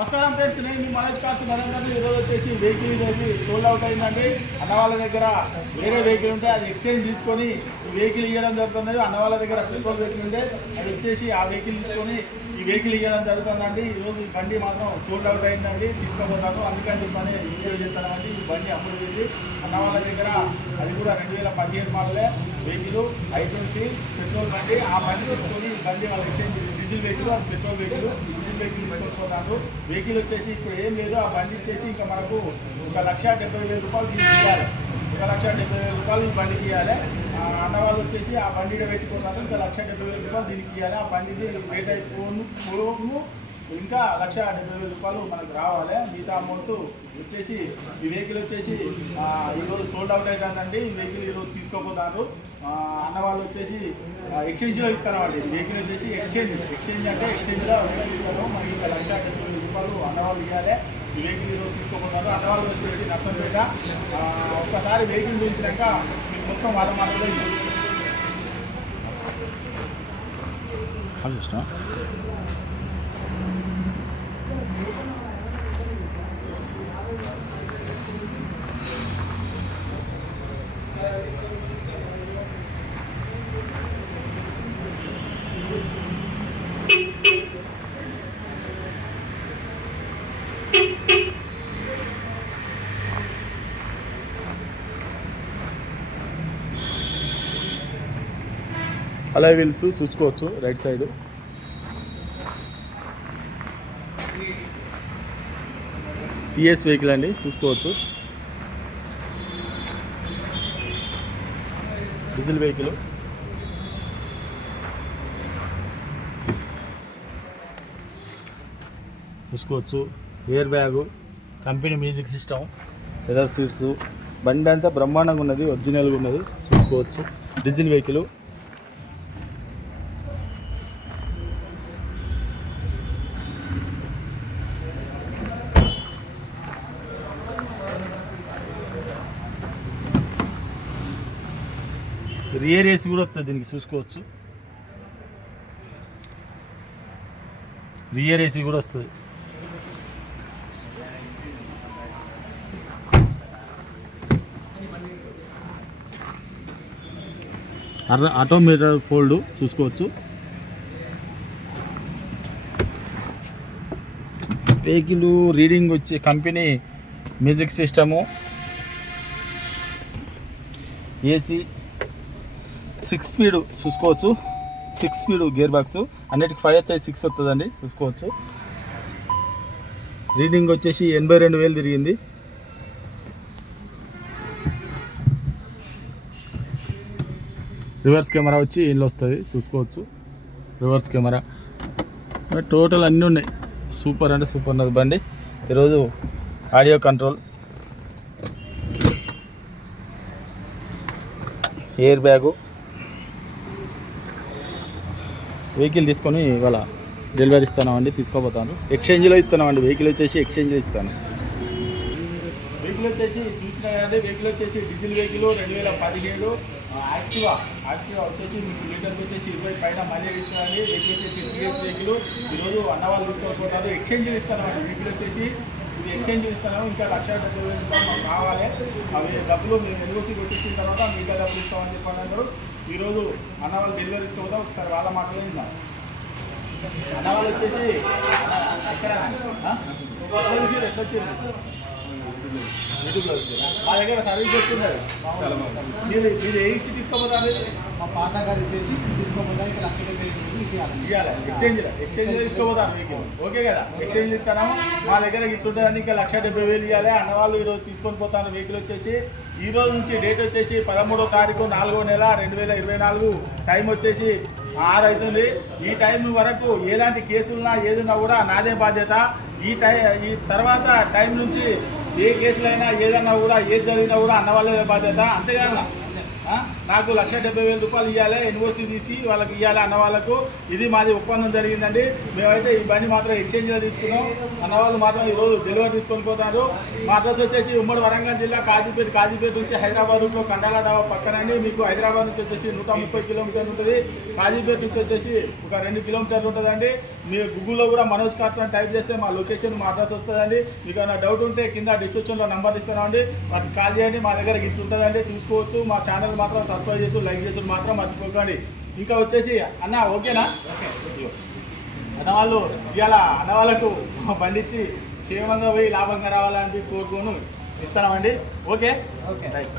నమస్కారం ఫ్రెండ్స్ నేను మనోజ్ కాసు నరేంద్ర. ఈరోజు వచ్చేసి వెహికల్ ఇది సోల్డ్ అవుట్ అయిందండి. అన్న వాళ్ళ దగ్గర వేరే వెహికల్ ఉంటే అది ఎక్స్చేంజ్ తీసుకొని వెహికల్ ఇవ్వడం జరుగుతుంది. అన్న వాళ్ళ దగ్గర పెట్రోల్ వెహికల్ ఉంటే అది వచ్చేసి ఆ వెహికల్ తీసుకొని ఈ వెహికల్ ఇవ్వడం జరుగుతుందండి. ఈరోజు ఈ బండి మాత్రం సోల్డ్ అవుట్ అయిందండి. తీసుకుపోతాను. అందుకని చెప్పని వీడియో చేస్తానండి. ఈ బండి అప్పుడు వెళ్ళి అన్న వాళ్ళ దగ్గర అది కూడా రెండు వేల పదిహేడు మోడలే. వెహికల్ ఐ ట్వంటీ పెట్రోల్ బండి. ఆ బండి తీసుకొని బండి వాళ్ళ ఎక్స్చేంజ్ డీజిల్ వెహికల్ అది పెట్రోల్ వెహికల్ డీజిల్ వెహికల్ తీసుకొని పోతాను వెహికల్ వచ్చేసి ఇప్పుడు ఏం లేదు ఆ బండి వచ్చేసి ఇంకా మనకు ఒక లక్ష డెబ్బై వేల రూపాయలు దీనికి ఒక లక్ష డెబ్బై వేల రూపాయలు ఈ బండికి ఇవ్వాలి. ఆ అన్న వాళ్ళు వచ్చేసి ఆ బండి ఈడ పెట్టిపోతారు ఇంకా లక్ష డెబ్బై వేల రూపాయలు దీనికి ఇవ్వాలి. ఆ బండిది రేట్ అయిపోను పోను ఇంకా లక్ష డెబ్బై వేల రూపాయలు మనకు రావాలి. మిగతా అమౌంట్ వచ్చేసి ఈ వెహికల్ వచ్చేసి ఈరోజు సోల్డ్ అవుట్ అవుతుందండి ఈ వెహికల్ ఈరోజు తీసుకోపోతారు అన్న వాళ్ళు వచ్చేసి ఎక్స్చేంజ్లో ఇస్తారండి ఈ వెహికల్ వచ్చేసి ఎక్స్చేంజ్ ఎక్స్చేంజ్ అంటే ఎక్స్చేంజ్లో వెహికల్ ఇస్తారు. మనకి ఇంకా లక్ష డెబ్బై వేల రూపాయలు అన్న వాళ్ళు ఇవ్వాలి. ఈ వెహికల్ ఈరోజు తీసుకోపోతారు అన్న వాళ్ళు వచ్చేసి నర్సంపేట. ఒక్కసారి వెహికల్ చూపించినాక మీకు మొత్తం వాళ్ళ మాటలో ఇది. అలా వీల్స్ చూసుకోవచ్చు రైట్ సైడ్ పిఎస్ వెహికల్ అండి చూసుకోవచ్చు. Diesel vehicle. చూసుకోవచ్చు. Air bag company music system leather seats. బండి అంతా బ్రహ్మాండంగా ఉన్నది ఒరిజినల్గా ఉన్నది చూసుకోవచ్చు. Diesel vehicle. రియర్ ఏసీ కూడా వస్తుంది దీనికి చూసుకోవచ్చు. రియర్ ఏసీ కూడా వస్తుంది. ఆటోమేటర్ ఫోల్డ్ చూసుకోవచ్చు. వెహికల్ రీడింగ్ వచ్చే company music system AC six speed చూసుకోవచ్చు. Six speed gear box. అన్నిటికి ఫైవ్ అయితే సిక్స్ వస్తుందండి చూసుకోవచ్చు. రీడింగ్ వచ్చేసి ఎనభై రెండు వేలు తిరిగింది. రివర్స్ కెమెరా వచ్చి ఇంట్లో వస్తుంది. చూసుకోవచ్చు. రివర్స్ కెమెరా టోటల్ అన్నీ ఉన్నాయి. సూపర్ అంటే సూపర్ ఉన్నది బండి. ఈరోజు audio control air bag vehicle తీసుకొని ఇవాళ డెలివరీ ఇస్తామండి తీసుకోపోతాను ఎక్స్చేంజ్లో ఇస్తామండి వెహికల్ వచ్చేసి ఎక్స్చేంజ్లో ఇస్తాను. వెహికల్ వచ్చేసి చూసిన కదండి వెహికల్ వచ్చేసి డీజిల్ వెహికల్ రెండు వేల పదిహేడు యాక్టివా యాక్టివా వచ్చేసి మీకు లీటర్కి వచ్చేసి ఇరవై పైన మళ్ళీ ఇస్తానండి వెహికల్ వచ్చేసి టీఎస్ వెహికల్ ఈరోజు అన్న వాళ్ళు తీసుకోకపోతారు ఎక్స్చేంజ్ ఇస్తానండి వెహికల్ వచ్చేసి ఇది ఎక్స్చేంజ్ ఇస్తాను ఇంకా లక్ష డెబ్బై వేలు మాకు కావాలి. అవి డబ్బులు మేము ఎన్ఓసి కొట్టించిన తర్వాత మిగతా డబ్బులు ఇస్తామని చెప్పండి అన్నారు ఈరోజు అన్న వాళ్ళు డెలివరీ తీసుకోపోతాం ఒకసారి వాళ్ళ మాటలో విందాం. అన్న వాళ్ళు వచ్చేసి ఎక్కడ? ఆ? ఎట్లా మా దగ్గర సర్వీస్ చెప్తున్నారు మీరు మీరు ఏ ఇచ్చి తీసుకోపోతారు మా పాత గారు ఇచ్చేసి తీసుకోవడానికి లక్ష ఎక్స్చేంజ్ ఎక్స్చేంజ్ తీసుకోపోతాను మీకు ఓకే. కదా? ఎక్స్చేంజ్ ఇస్తాను మా దగ్గర ఇట్లుంటుందని ఇంకా లక్ష డెబ్బై వేలు ఇవ్వాలి. అన్నవాళ్ళు ఈరోజు తీసుకొని పోతాను వెహికల్ వచ్చేసి ఈ రోజు నుంచి డేట్ వచ్చేసి పదమూడో తారీఖు నాలుగో నెల రెండు వేల ఇరవై నాలుగు టైం వచ్చేసి ఆరు అవుతుంది. ఈ టైం వరకు ఎలాంటి కేసులున్నా ఏదున్నా కూడా నాదే బాధ్యత. ఈ టై ఈ తర్వాత టైం నుంచి ఏ కేసులైనా ఏదన్నా కూడా ఏది జరిగినా కూడా అన్న వాళ్ళే బాధ్యత. అంతేగాని నాకు లక్ష డెబ్బై వేల రూపాయలు ఇవ్వాలి ఎన్ఓసి తీసి వాళ్ళకి ఇవ్వాలి అన్న వాళ్ళకు. ఇది మాది ఒప్పందం జరిగిందండి. మేమైతే ఈ బండి మాత్రం ఎక్స్చేంజ్లో తీసుకున్నాం. అన్న వాళ్ళు మాత్రం ఈరోజు డెలివరీ తీసుకొని పోతారు. మా అడ్రస్ వచ్చేసి ఉమ్మడి వరంగల్ జిల్లా కాజీపేట కాజీపేట నుంచి హైదరాబాద్ రూట్లో కండాల డాబా పక్కనండి. మీకు హైదరాబాద్ నుంచి వచ్చేసి నూట ముప్పై కిలోమీటర్లు ఉంటుంది. కాజీపేట నుంచి వచ్చేసి ఒక రెండు కిలోమీటర్లు ఉంటుందండి. మీరు గూగుల్లో కూడా మనోజ్ కార్స్ అని టైప్ చేస్తే మా లొకేషన్ మా అడ్రస్ వస్తుందండి. మీకు ఏమైనా డౌట్ ఉంటే కింద డిస్క్రిప్షన్లో నంబర్ ఇస్తానండి. వాటికి కాల్ చేయండి. మా దగ్గర గిఫ్ట్ ఉంటుందండి. చూసుకోవచ్చు. మా ఛానల్ మాత్రం సబ్స్క్రైబ్ చేసి లైక్ చేసి మాత్రం మర్చిపోకండి ఇంకా వచ్చేసి అన్న ఓకేనా? ఇదిగో. అన్నవాళ్ళు ఇవాళ అన్నవాళ్ళకు బండిచ్చి క్షేమంగా పోయి లాభంగా రావాలని కోరుకోను ఇస్తామండి ఓకే? ఓకే. రైట్